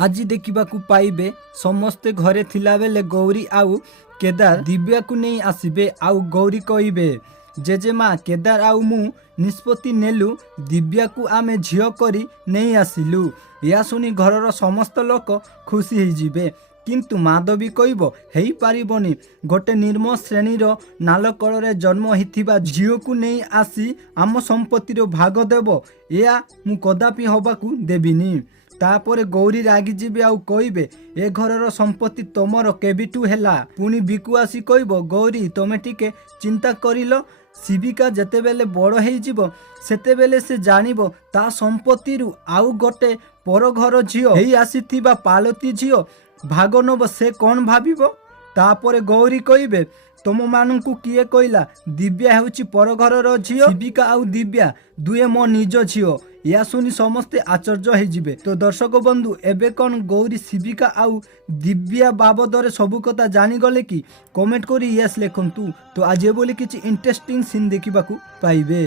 आज देखा पाइबे समस्ते घरे थिला बेले गौरी आउ केदार दिव्या को नहीं आसबे आउ गौरी कहबे जेजेमा केदार आउ मु निष्पत्ति नेलु दिव्या को आमे झियो करी नहीं आसिलु। या सुनी घरर समस्त लोक खुशी हो जिबे किंतु माधवी कहब हो पारिबनी गोटे निर्म श्रेणीर नालकड़े जन्म होता झील को नहीं आसी आम संपत्तिर भाग देव या मु कदापि हबाकू देविनी। तापर गौरी रागी जीवे आउ कहबे ए घरर संपत्ति तमर केबिटू हैला। पुणी बिकु आसी कहब गौरी तमे टिके चिंता करिलो शिविका जेतेबेले बड़ हो सेतेबेले से जानिबो ता संपत्ति आउ गोटे पर घर झील हेई आसीथिबा पालती झील भाग नब से कौन भाविबो। तापर गौरी कहबे तुम मानू किए कहला दिव्या हेउची पर घरर झील शिविका आउ दिव्या दुए मो निज झील। या सुनी समस्ते आश्चर्य हो जिबे। तो दर्शक बंधु एबे कौन गौरी शिविका आउ दिव्या बाबदरे सबु कथा जानी गले कि कमेंट करी यस लिखंतु। तो आज बोली किछि इंटरेस्टिंग सीन देखिबाकू पाइबे।